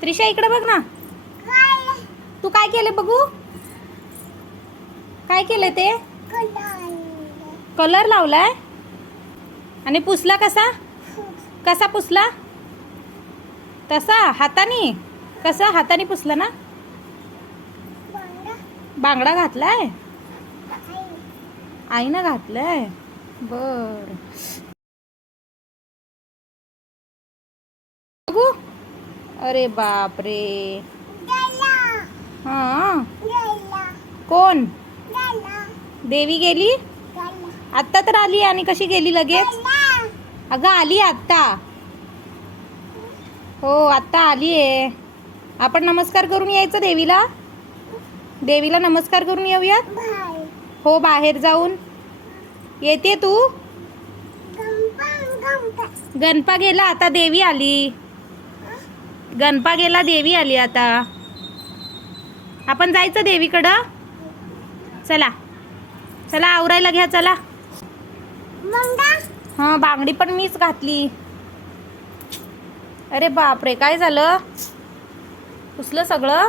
त्रिशा इकडे बघ ना. तू काय केले बघू? काय केले ते? कलर लावलाय. आणि पुसला कसा? कसा पुसला? तसा हाताने. कसा हाताने पुसला ना? बांगडा घातलाय. आईनं घातलाय. बर बघू. अरे बाप रे. हा कोण? देवी गेली आत्ता तर आली. आणि कशी गेली लगेच? अगं आली आत्ता. हो आत्ता आली आहे. आपण नमस्कार करून यायचं देवीला. देवीला नमस्कार करून येऊयात. हो बाहेर जाऊन. येते तू? गणपा गेला आता देवी आली. गणपा गेला देवी आली आता. आपण जायचं देवीकडं. चला चला आवरायला घ्या चला. हा बांगडी पण मीच घातली. अरे बापरे काय झालं? पुसलं सगळं.